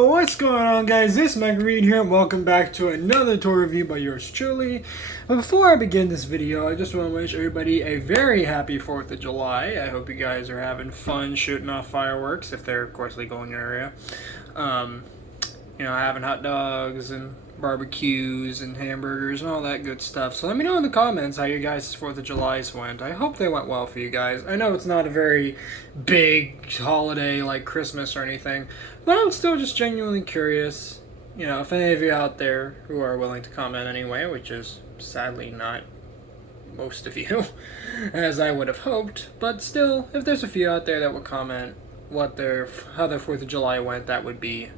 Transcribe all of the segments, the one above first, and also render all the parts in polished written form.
Yo, what's going on, guys? This is Mike Reed here, and welcome back to another toy review by yours truly. But before I begin this video, I just want to wish everybody a very happy 4th of July. I hope you guys are having fun shooting off fireworks, if they're, of course, legal in your area. Having hot dogs and barbecues and hamburgers and all that good stuff. So let me know in the comments how your guys' 4th of July's went. I hope they went well for you guys. I know it's not a very big holiday like Christmas or anything, but I'm still just genuinely curious, if any of you out there who are willing to comment anyway, which is sadly not most of you, as I would have hoped, but still, if there's a few out there that would comment how their 4th of July went, that'd be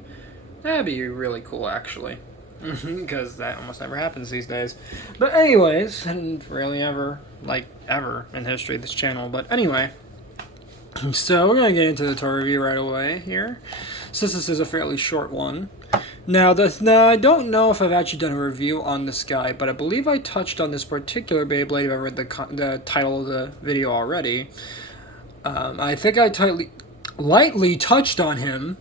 really cool, actually. Because that almost never happens these days. But anyways, and rarely ever in history of this channel. But anyway, so we're going to get into the toy review right away here, since this is a fairly short one. Now, I don't know if I've actually done a review on this guy, but I believe I touched on this particular Beyblade if I read the title of the video already. I think I lightly touched on him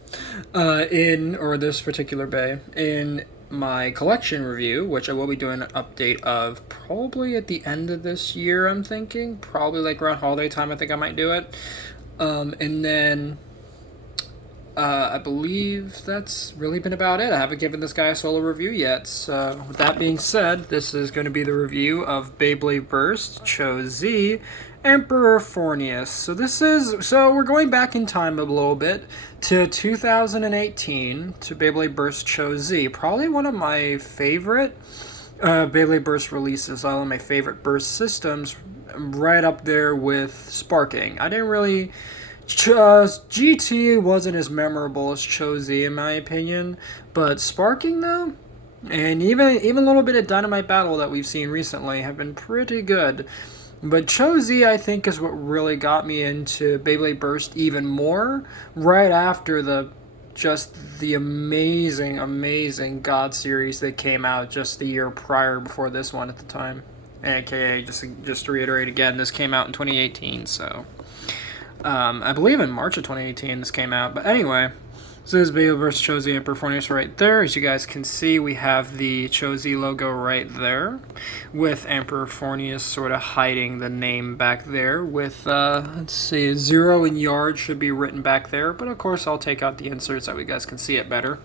this particular Bey in my collection review, which I will be doing an update of probably at the end of this year, I'm thinking. Probably like around holiday time, I think I might do it. And then I believe that's really been about it. I haven't given this guy a solo review yet. So with that being said, this is going to be the review of Beyblade Burst Cho-Z Emperor Forneus. So we're going back in time a little bit to 2018 to Beyblade Burst Cho-Z. Probably one of my favorite Beyblade Burst releases. One of my favorite Burst systems, right up there with Sparking. I didn't really... GT wasn't as memorable as Cho-Z in my opinion, but Sparking though, and even a little bit of Dynamite Battle that we've seen recently have been pretty good. But Cho-Z, I think, is what really got me into Beyblade Burst even more, right after the amazing God series that came out just the year prior before this one at the time. AKA, just to reiterate again, this came out in 2018, so... I believe in March of 2018 this came out, but anyway, so this is Beyblade vs. Cho-Z Emperor Forneus right there. As you guys can see, we have the Cho-Z logo right there, with Emperor Forneus sort of hiding the name back there with, let's see, 0 in yard should be written back there, but of course I'll take out the inserts so you guys can see it better.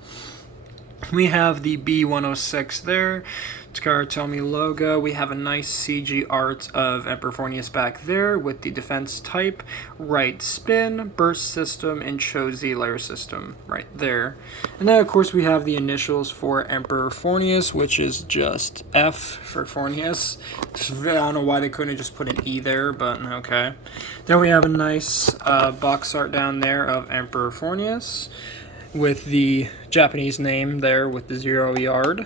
We have the B106 there, Takara Tomy logo. We have a nice CG art of Emperor Forneus back there with the defense type, right spin, burst system, and Cho-Z layer system right there. And then of course we have the initials for Emperor Forneus, which is just F for Forneus. I don't know why they couldn't have just put an E there, but okay. Then we have a nice box art down there of Emperor Forneus, with the Japanese name there with the 0 yard.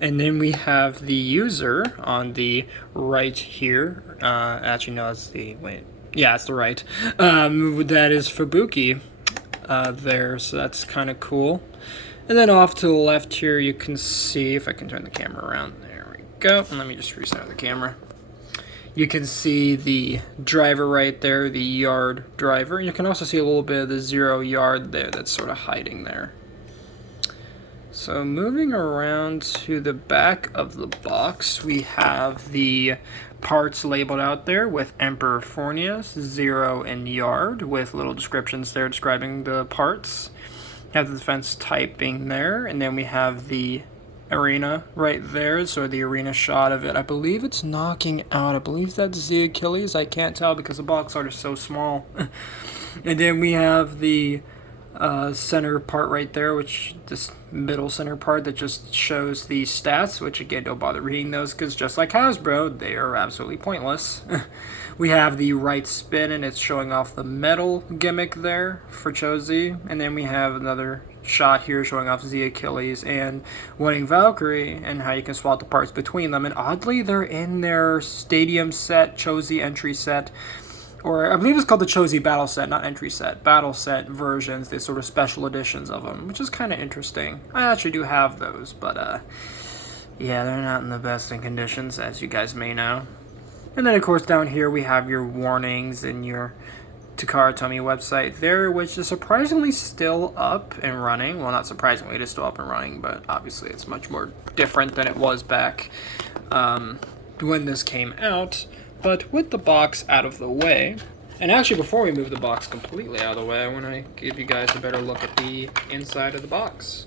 And then we have the user on the right here. Actually, no, it's the... wait. Yeah, it's the right. That is Fubuki there, so that's kind of cool. And then off to the left here, you can see, if I can turn the camera around. There we go. And let me just reset the camera. You can see the driver right there, the yard driver. And you can also see a little bit of the 0 yard there that's sort of hiding there. So moving around to the back of the box, we have the parts labeled out there with Emperor Forneus, 0 in yard, with little descriptions there describing the parts. Have the defense type being there, and then we have the arena right there, so the arena shot of it. I believe it's knocking out. I believe that's the Achilles. I can't tell because the box art is so small. And then we have the center part right there, which this middle center part that just shows the stats, which again, don't bother reading those because just like Hasbro, they are absolutely pointless. We have the right spin, and it's showing off the metal gimmick there for Cho-Z, and then we have another shot here showing off Z Achilles and Winning Valkyrie and how you can swap the parts between them. And oddly, they're in their stadium set, Cho-Z entry set, or I believe it's called the Cho-Z battle set, not entry set, battle set versions, the sort of special editions of them, which is kind of interesting. I actually do have those, but yeah, they're not in the best in conditions, as you guys may know. And then of course down here we have your warnings and your Takara Tomy website there, which is surprisingly still up and running. Well, not surprisingly, it is still up and running, but obviously it's much more different than it was back when this came out. But with the box out of the way, and actually before we move the box completely out of the way, I want to give you guys a better look at the inside of the box.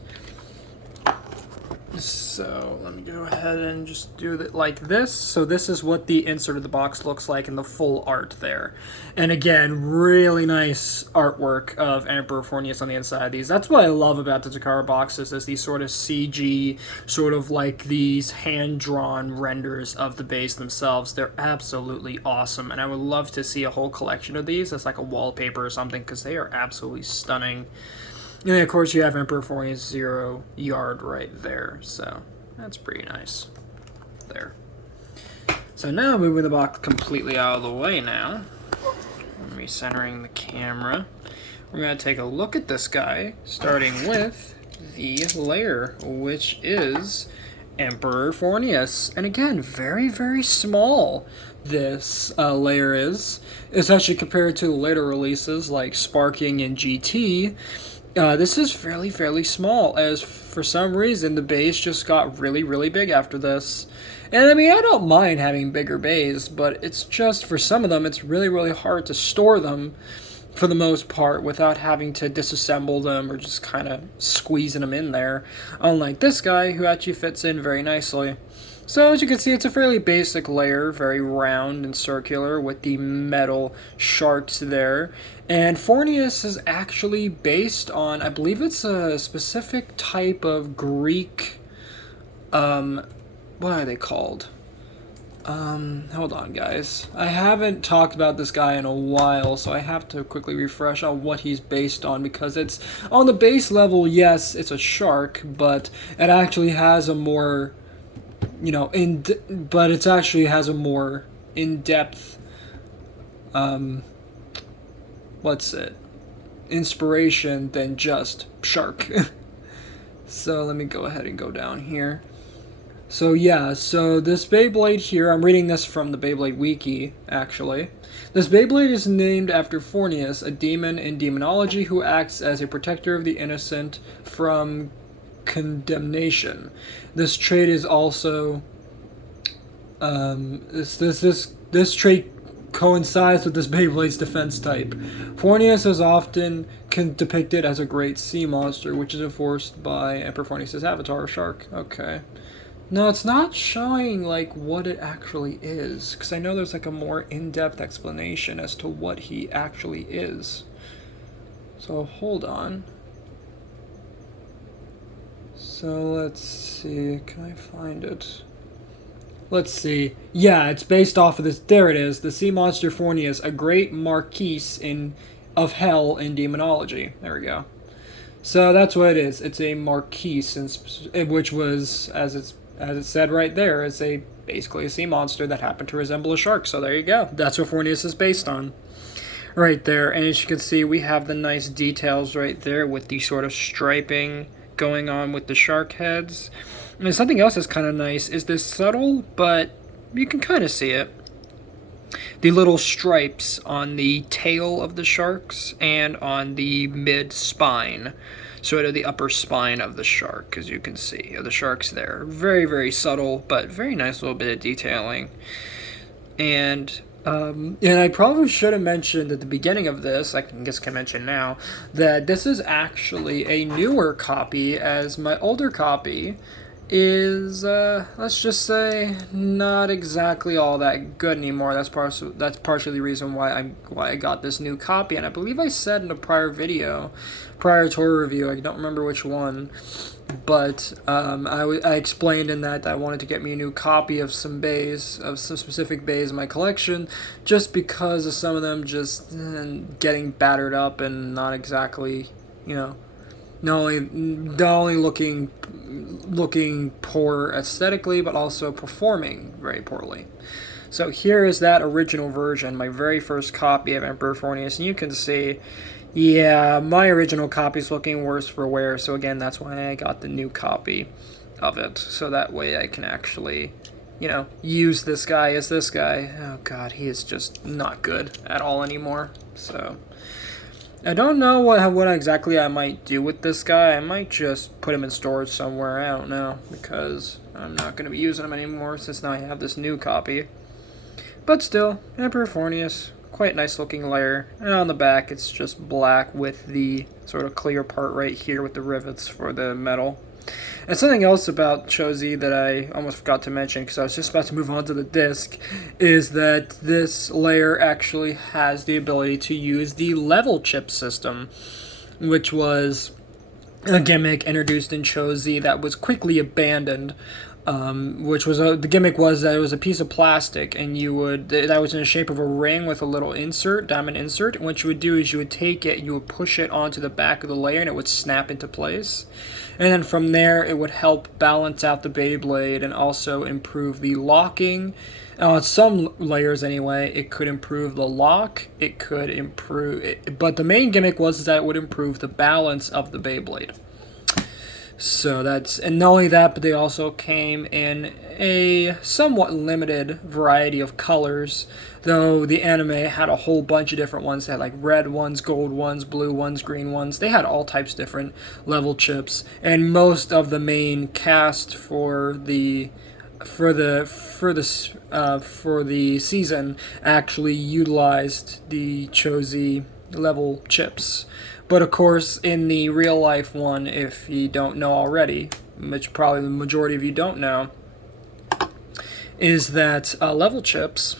So let me go ahead and just do it like this. So this is what the insert of the box looks like in the full art there. And again, really nice artwork of Emperor Forneus on the inside of these. That's what I love about the Takara boxes, is these sort of CG, sort of like these hand-drawn renders of the base themselves. They're absolutely awesome, and I would love to see a whole collection of these as like a wallpaper or something, because they are absolutely stunning. And then, of course, you have Emperor Forneus 0 yard right there, so that's pretty nice there. So now, moving the box completely out of the way now, recentering the camera, we're going to take a look at this guy, starting with the layer, which is Emperor Forneus. And again, very, very small this layer is. It's actually compared to later releases like Sparking and GT. This is fairly small, as for some reason the bays just got really, really big after this. And I mean, I don't mind having bigger bays, but it's just, for some of them, it's really, really hard to store them for the most part without having to disassemble them or just kind of squeezing them in there. Unlike this guy, who actually fits in very nicely. So as you can see, it's a fairly basic layer, very round and circular with the metal sharks there. And Forneus is actually based on, I believe it's a specific type of Greek, what are they called? Hold on, guys. I haven't talked about this guy in a while, so I have to quickly refresh on what he's based on, because it's, on the base level, yes, it's a shark, but it actually has a more, you know, but it actually has a more in-depth, what's it, inspiration than just shark. So let me go ahead and go down here. So yeah, so this Beyblade here, I'm reading this from the Beyblade Wiki, actually. This Beyblade is named after Forneus, a demon in demonology who acts as a protector of the innocent from condemnation. This trait is also, this trait coincides with this Beyblade's defense type. Forneus is often depicted as a great sea monster, which is enforced by Emperor Forneus' avatar, shark. Okay. No, it's not showing, like, what it actually is, because I know there's, like, a more in-depth explanation as to what he actually is. So, hold on. So, let's see, can I find it? Let's see. Yeah, it's based off of this. There it is. The sea monster Forneus, a great marquise of hell in demonology. There we go. So that's what it is. It's a marquise, which was, as it said right there, is basically a sea monster that happened to resemble a shark. So there you go. That's what Forneus is based on. Right there. And as you can see, we have the nice details right there with the sort of striping going on with the shark heads. And something else that's kind of nice is this subtle, but you can kind of see it, the little stripes on the tail of the sharks and on the mid-spine, sort of the upper spine of the shark, as you can see, of the sharks there. Very, very subtle, but very nice little bit of detailing. And I probably should have mentioned at the beginning of this, I guess I can mention now, that this is actually a newer copy, as my older copy is, let's just say, not exactly all that good anymore. That's partially the reason why I got this new copy, and I believe I said in a prior video, prior to a review, I don't remember which one, but I explained in that I wanted to get me a new copy of some specific bays in my collection, just because of some of them just getting battered up and not exactly, you know, not only looking poor aesthetically, but also performing very poorly. So here is that original version, my very first copy of Emperor Forneus, and you can see, yeah, my original copy is looking worse for wear, so again, that's why I got the new copy of it, so that way I can actually use this guy as this guy. Oh god, he is just not good at all anymore. So I don't know what exactly I might do with this guy. I might just put him in storage somewhere. I don't know, because I'm not going to be using him anymore since now I have this new copy. But still, Emperor Forneus, quite nice looking layer. And on the back, it's just black with the sort of clear part right here with the rivets for the metal. And something else about Cho-Z that I almost forgot to mention, because I was just about to move on to the disc, is that this layer actually has the ability to use the level chip system, which was a gimmick introduced in Cho-Z that was quickly abandoned. The gimmick was that it was a piece of plastic, and that was in the shape of a ring with a little diamond insert. And what you would do is you would take it, you would push it onto the back of the layer, and it would snap into place. And then from there, it would help balance out the Beyblade and also improve the locking. On some layers, anyway, it could improve the lock. It could but the main gimmick was that it would improve the balance of the Beyblade. So and not only that, but they also came in a somewhat limited variety of colors, though the anime had a whole bunch of different ones. They had like red ones, gold ones, blue ones, green ones. They had all types of different level chips, and most of the main cast for the season actually utilized the Cho-Z level chips. But of course, in the real life one, if you don't know already, which probably the majority of you don't know, is that level chips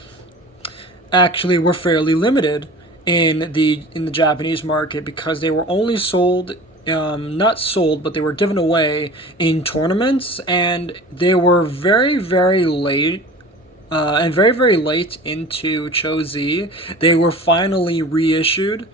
actually were fairly limited in the Japanese market, because they were only sold, not sold, but they were given away in tournaments, and they were very, very late. And very, very late into Cho-Z, they were finally reissued.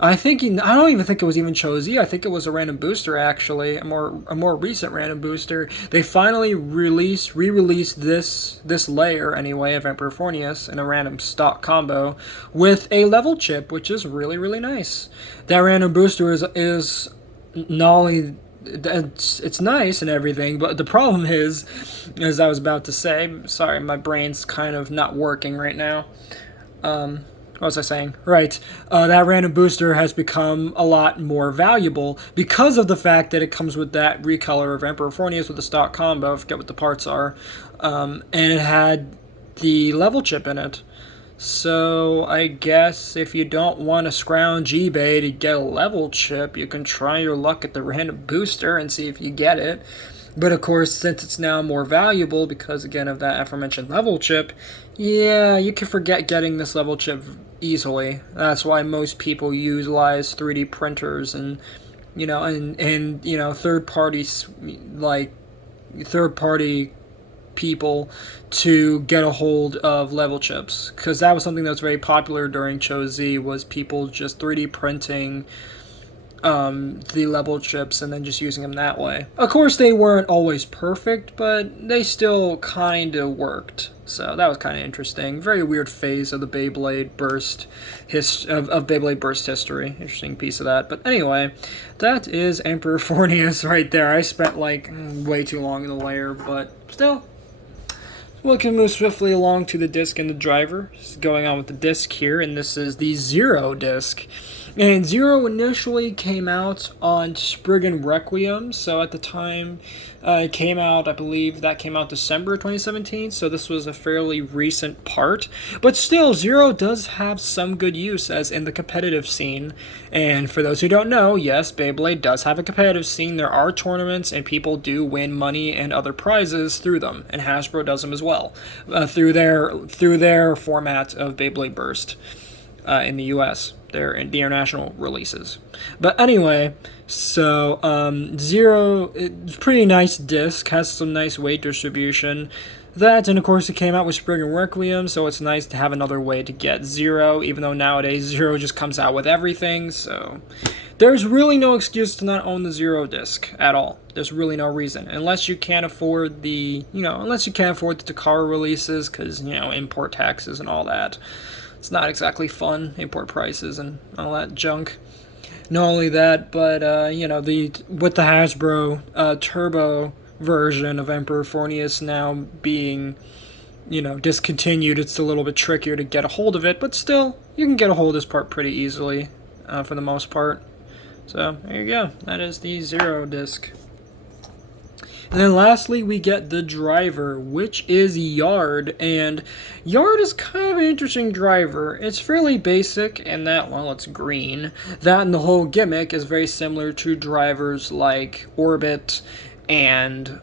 I don't even think it was even Cho-Z. I think it was a random booster, actually, a more recent random booster. They finally re-released this layer anyway of Emperor Forneus in a random stock combo with a level chip, which is really, really nice. That random booster is not only it's nice and everything, but the problem is, as I was about to say, sorry, my brain's kind of not working right now. What was I saying? Right. That random booster has become a lot more valuable because of the fact that it comes with that recolor of Emperor Forneus with the stock combo. I forget what the parts are. And it had the level chip in it. So I guess if you don't want to scrounge eBay to get a level chip, you can try your luck at the random booster and see if you get it. But of course, since it's now more valuable because, again, of that aforementioned level chip, yeah, you can forget getting this level chip easily. That's why most people utilize 3D printers and third party people to get a hold of level chips, because that was something that was very popular during Cho-Z, was people just 3D printing the level chips and then just using them that way. Of course, they weren't always perfect, but they still kind of worked. So that was kind of interesting. Very weird phase of the Beyblade burst of Beyblade burst history. Interesting piece of that. But anyway, that is Emperor Forneus right there. I spent way too long in the layer, but still. We can move swiftly along to the disc and the driver. This is going on with the disc here, and this is the Zero disc. And Zero initially came out on Spriggan Requiem, so at the time it came out, I believe that came out December 2017, so this was a fairly recent part. But still, Zero does have some good use as in the competitive scene. And for those who don't know, yes, Beyblade does have a competitive scene. There are tournaments, and people do win money and other prizes through them, and Hasbro does them as well, through their format of Beyblade Burst in the US. They're in the international releases. But anyway, so Zero, it's a pretty nice disc, has some nice weight distribution. That, and of course it came out with Spriggan Requiem, so it's nice to have another way to get Zero, even though nowadays Zero just comes out with everything, so there's really no excuse to not own the Zero disc at all. There's really no reason, unless you can't afford the Takara releases, because, import taxes and all that. It's not exactly fun, import prices and all that junk. Not only that, but, with the Hasbro Turbo version of Emperor Forneus now being discontinued, it's a little bit trickier to get a hold of it, but still, you can get a hold of this part pretty easily for the most part. So, there you go. That is the Zero disc. And then lastly, we get the driver, which is Yard. And Yard is kind of an interesting driver. It's fairly basic in that, well, it's green. That and the whole gimmick is very similar to drivers like Orbit and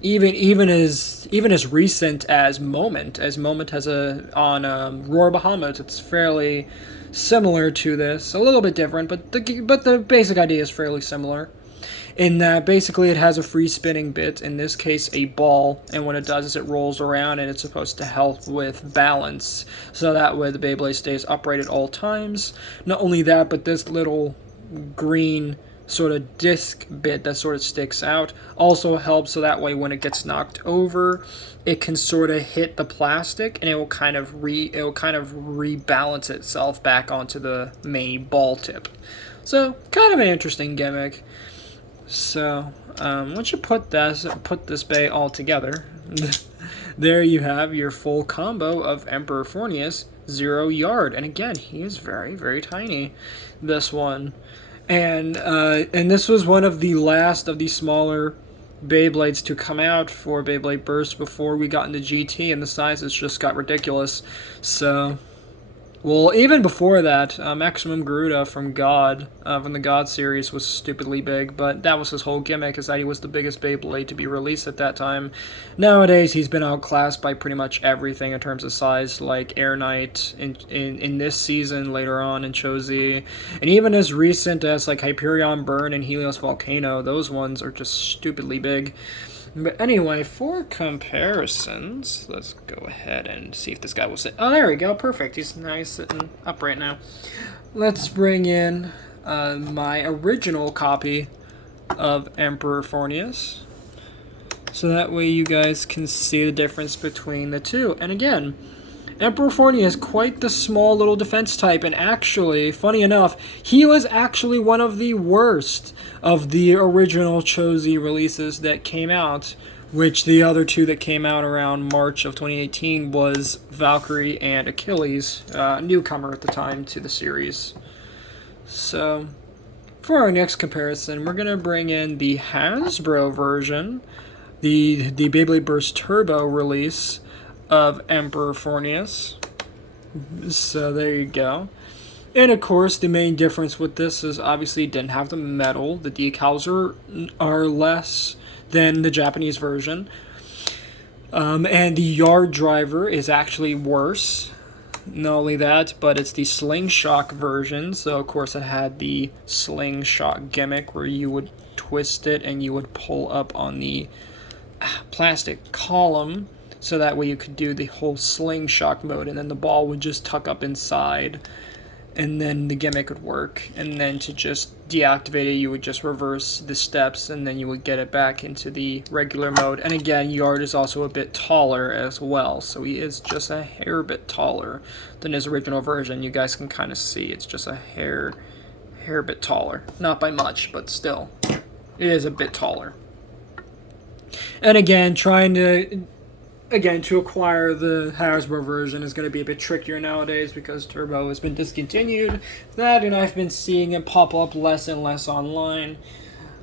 even as recent as Moment. As Moment has on Roar Bahamut, it's fairly similar to this. A little bit different, but the basic idea is fairly similar. In that, basically, it has a free spinning bit, in this case, a ball, and what it does is it rolls around, and it's supposed to help with balance, so that way the Beyblade stays upright at all times. Not only that, but this little green sort of disc bit that sort of sticks out also helps, so that way when it gets knocked over, it can sort of hit the plastic, and it will kind of rebalance itself back onto the main ball tip. So, kind of an interesting gimmick. So, once you put this bay all together, there you have your full combo of Emperor Forneus, Zero, Yard. And again, he is very, very tiny, this one. And this was one of the last of the smaller Beyblades to come out for Beyblade Burst before we got into GT, and the sizes just got ridiculous. So, well, even before that, Maximum Garuda from the God series was stupidly big, but that was his whole gimmick, is that he was the biggest Beyblade to be released at that time. Nowadays, he's been outclassed by pretty much everything in terms of size, like Air Knight in this season, later on in Cho-Z, and even as recent as like Hyperion Burn and Helios Volcano, those ones are just stupidly big. But anyway, for comparisons, let's go ahead and see if this guy will sit. Oh, there we go. Perfect. He's nice sitting upright now. Let's bring in my original copy of Emperor Forneus, so that way you guys can see the difference between the two. And again, Emperor Forneus is quite the small little defense type, and actually, funny enough, he was actually one of the worst of the original Cho-Z releases that came out, which the other two that came out around March of 2018 was Valkyrie and Achilles, newcomer at the time to the series. So, for our next comparison, we're going to bring in the Hasbro version, the Beyblade Burst Turbo release of Emperor Forneus. So there you go. And of course, the main difference with this is obviously it didn't have the metal. The decals are less than the Japanese version. And the Yard driver is actually worse. Not only that, but it's the Slingshot version. So of course it had the Slingshot gimmick where you would twist it and you would pull up on the plastic column, so that way you could do the whole slingshot mode, and then the ball would just tuck up inside, and then the gimmick would work. And then to just deactivate it, you would just reverse the steps, and then you would get it back into the regular mode. And again, Yard is also a bit taller as well, so he is just a hair bit taller than his original version. You guys can kind of see it's just a hair bit taller. Not by much, but still, it is a bit taller. And again, to acquire the Hasbro version is going to be a bit trickier nowadays because Turbo has been discontinued. That, and I've been seeing it pop up less and less online,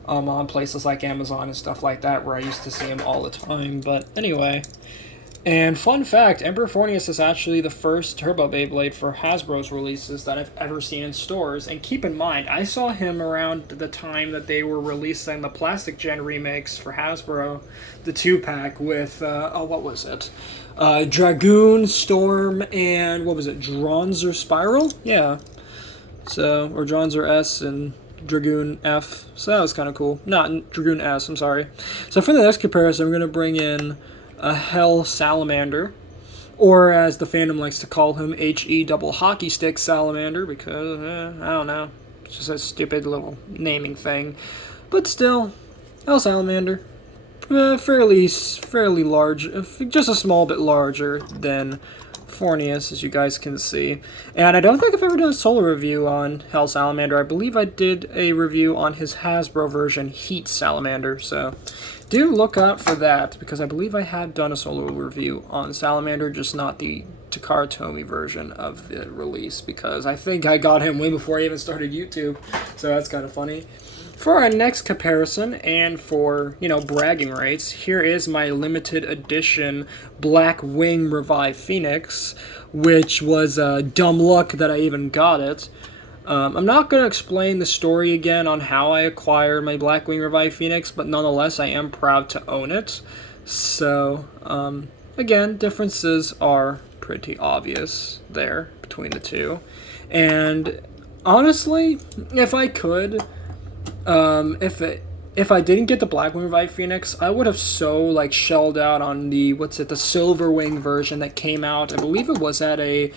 on places like Amazon and stuff like that, where I used to see them all the time. But anyway, and fun fact, Emperor Forneus is actually the first Turbo Beyblade for Hasbro's releases that I've ever seen in stores. And keep in mind, I saw him around the time that they were releasing the Plastic Gen remakes for Hasbro, the 2-pack with, what was it? Dragoon, Storm, and what was it? Dronzer Spiral? Yeah. So, or Dronzer S and Dragoon F. So that was kind of cool. Not Dragoon S, I'm sorry. So for the next comparison, I'm going to bring in a Hell Salamander, or as the fandom likes to call him, HE double hockey stick Salamander, because, I don't know, it's just a stupid little naming thing. But still, Hell Salamander, fairly large, just a small bit larger than Forneus, as you guys can see. And I don't think I've ever done a solo review on Hell Salamander. I believe I did a review on his Hasbro version, Heat Salamander, so do look out for that, because I believe I had done a solo review on Salamander, just not the Takara Tomy version of the release, because I think I got him way before I even started YouTube, so that's kind of funny. For our next comparison, and for, bragging rights, here is my limited edition Black Wing Revive Phoenix, which was dumb luck that I even got it. I'm not going to explain the story again on how I acquired my Blackwing Revive Phoenix, but nonetheless, I am proud to own it. So, again, differences are pretty obvious there between the two. And honestly, if I could, if I didn't get the Blackwing Revive Phoenix, I would have so shelled out on the Silverwing version that came out. I believe it was at a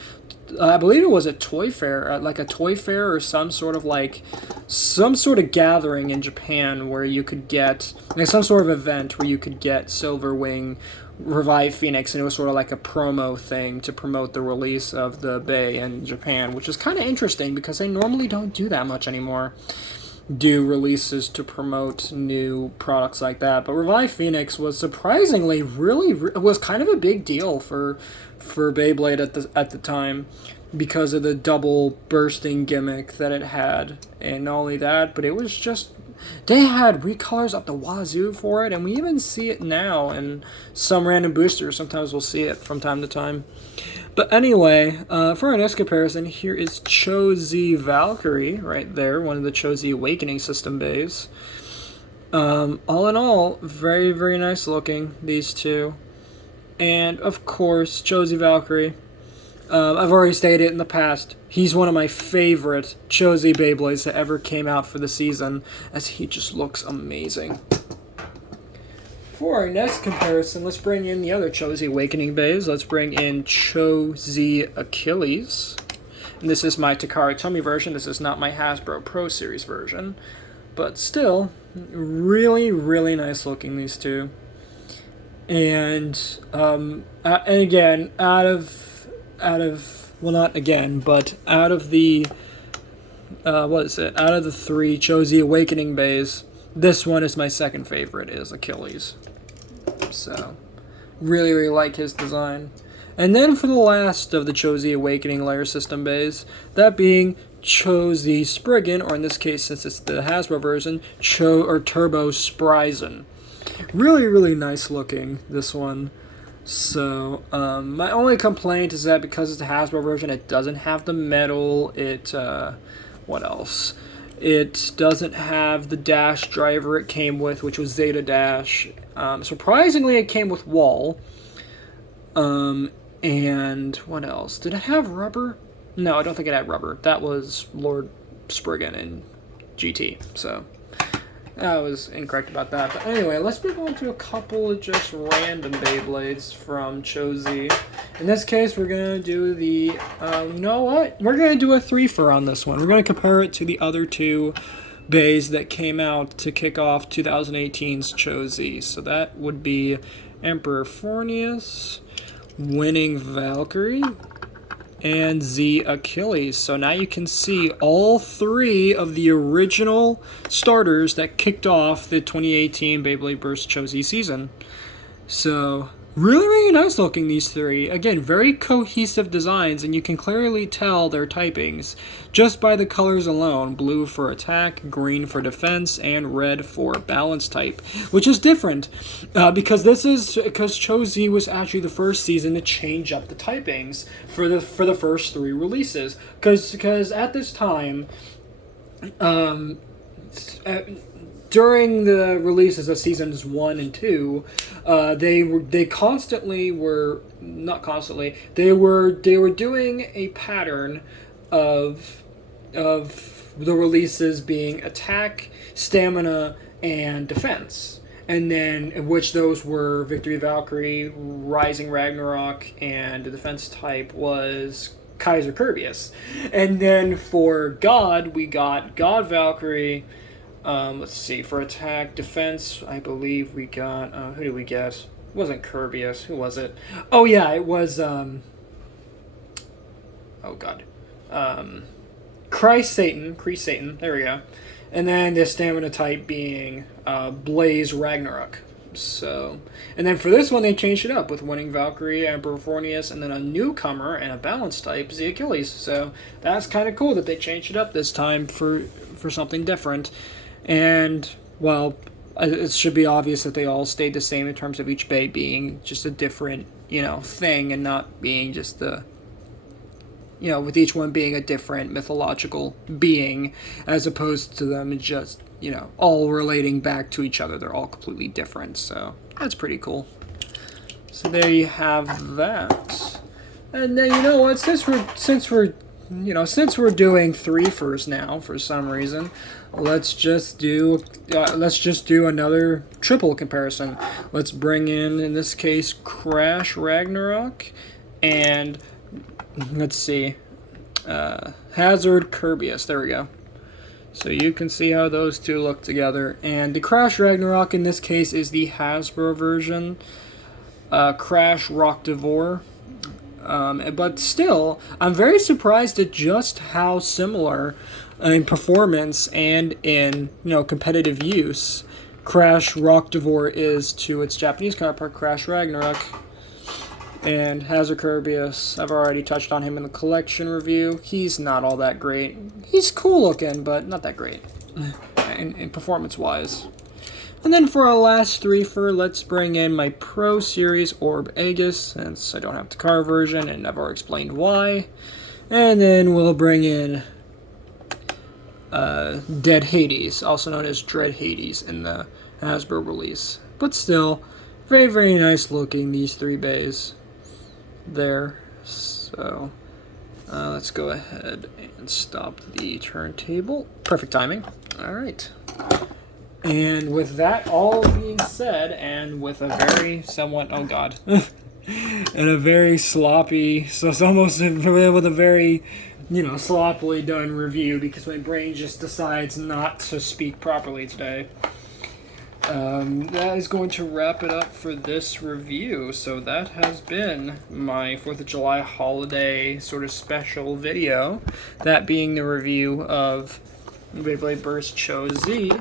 toy fair, like a toy fair or some sort of gathering in Japan where you could get some sort of event where you could get Silverwing Revive Phoenix, and it was sort of like a promo thing to promote the release of the Bay in Japan, which is kind of interesting because they normally don't do that much anymore. Do releases to promote new products like that, but Revive Phoenix was surprisingly was kind of a big deal for Beyblade at the time, because of the double bursting gimmick that it had, and not only that, but it was just they had recolors up the wazoo for it, and we even see it now in some random boosters. Sometimes we'll see it from time to time. But anyway, for our next comparison, here is Cho-Z Valkyrie, right there, one of the Cho-Z Awakening System bays. All in all, very, very nice looking, these two. And, of course, Cho-Z Valkyrie. I've already stated in the past, he's one of my favorite Cho-Z Beyblades that ever came out for the season, as he just looks amazing. For our next comparison, let's bring in the other Cho-Z Awakening bays. Let's bring in Cho-Z Achilles. And this is my Takara Tomy version. This is not my Hasbro Pro Series version. But still, really, really nice looking, these two. And again, out of the three Cho-Z Awakening bays, this one is my second favorite, is Achilles. So, really, really like his design. And then for the last of the Cho-Z Awakening layer system bays, that being Cho-Z Spriggan, or in this case, since it's the Hasbro version, Turbo Spryzen. Really, really nice looking, this one. So, my only complaint is that because it's the Hasbro version, it doesn't have the metal. What else? It doesn't have the dash driver it came with, which was Zeta Dash. Surprisingly, it came with wall. And what else? Did it have rubber? No, I don't think it had rubber. That was Lord Spriggan in GT. So, I was incorrect about that. But anyway, let's move on to a couple of just random Beyblades from Cho-Z. In this case, we're going to do the... you know what? We're going to do a three-fer on this one. We're going to compare it to the other two bays that came out to kick off 2018's Cho-Z. So that would be Emperor Forneus, Winning Valkyrie, and Z Achilles. So now you can see all three of the original starters that kicked off the 2018 Beyblade Burst Cho-Z season. So really, really nice looking, these three. Again, very cohesive designs, and you can clearly tell their typings just by the colors alone. Blue for attack, green for defense, and red for balance type, which is different because Cho-Z was actually the first season to change up the typings for the first three releases. Because at this time, during the releases of seasons 1 and 2, they were doing a pattern of the releases being attack, stamina, and defense. And then, in which those were Victory Valkyrie, Rising Ragnarok, and the defense type was Kaiser Kirbyus. And then for God, we got God Valkyrie. Let's see, for attack, defense, I believe we got, who did we get? It wasn't Kirbyus, who was it? Oh yeah, it was, oh god. Christ Satan, there we go. And then the stamina type being, Blaze Ragnarok. So, and then for this one, they changed it up with winning Valkyrie, Emperor Forneus, and then a newcomer and a balance type, the Achilles. So that's kind of cool that they changed it up this time for something different. And, well, it should be obvious that they all stayed the same in terms of each bay being just a different, thing and not being just the, with each one being a different mythological being, as opposed to them just, all relating back to each other. They're all completely different, so that's pretty cool. So there you have that. And then, you know what, since we're doing threefers now for some reason, let's just do another triple comparison. Let's bring in this case, Crash Ragnarok, and let's see, Hazard Kirbyus. There we go. So you can see how those two look together. And the Crash Ragnarok in this case is the Hasbro version. Crash Rock Devore. But still, I'm very surprised at just how similar in performance and in competitive use Crash Rock Devore is to its Japanese counterpart Crash Ragnarok. And Hazard Kirbyus, I've already touched on him in the collection review. He's not all that great. He's cool looking, but not that great in performance-wise. And then for our last threefer, let's bring in my Pro Series Orb Aegis, since I don't have the car version and I've already explained why. And then we'll bring in Dead Hades, also known as Dread Hades in the Hasbro release. But still, very, very nice looking, these three bays there. So let's go ahead and stop the turntable. Perfect timing. All right. And with that all being said, and with a very somewhat, oh god, and a very sloppy, so it's almost with a very, sloppily done review because my brain just decides not to speak properly today. That is going to wrap it up for this review. So that has been my 4th of July holiday sort of special video. That being the review of Beyblade Burst Cho-Z,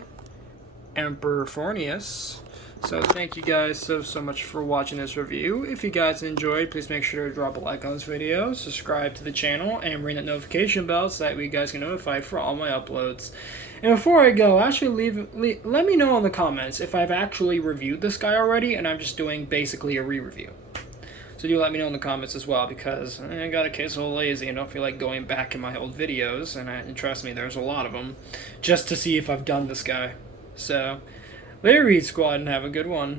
Emperor Forneus. So thank you guys so much for watching this review. If you guys enjoyed, please make sure to drop a like on this video, subscribe to the channel, and ring that notification bell so that you guys get notified for all my uploads. And before I go, actually let me know in the comments if I've actually reviewed this guy already and I'm just doing basically a re-review. So do let me know in the comments as well, because I got a case a little lazy and don't feel like going back in my old videos, and trust me, there's a lot of them, just to see if I've done this guy. So, later, Reed Squad, and have a good one.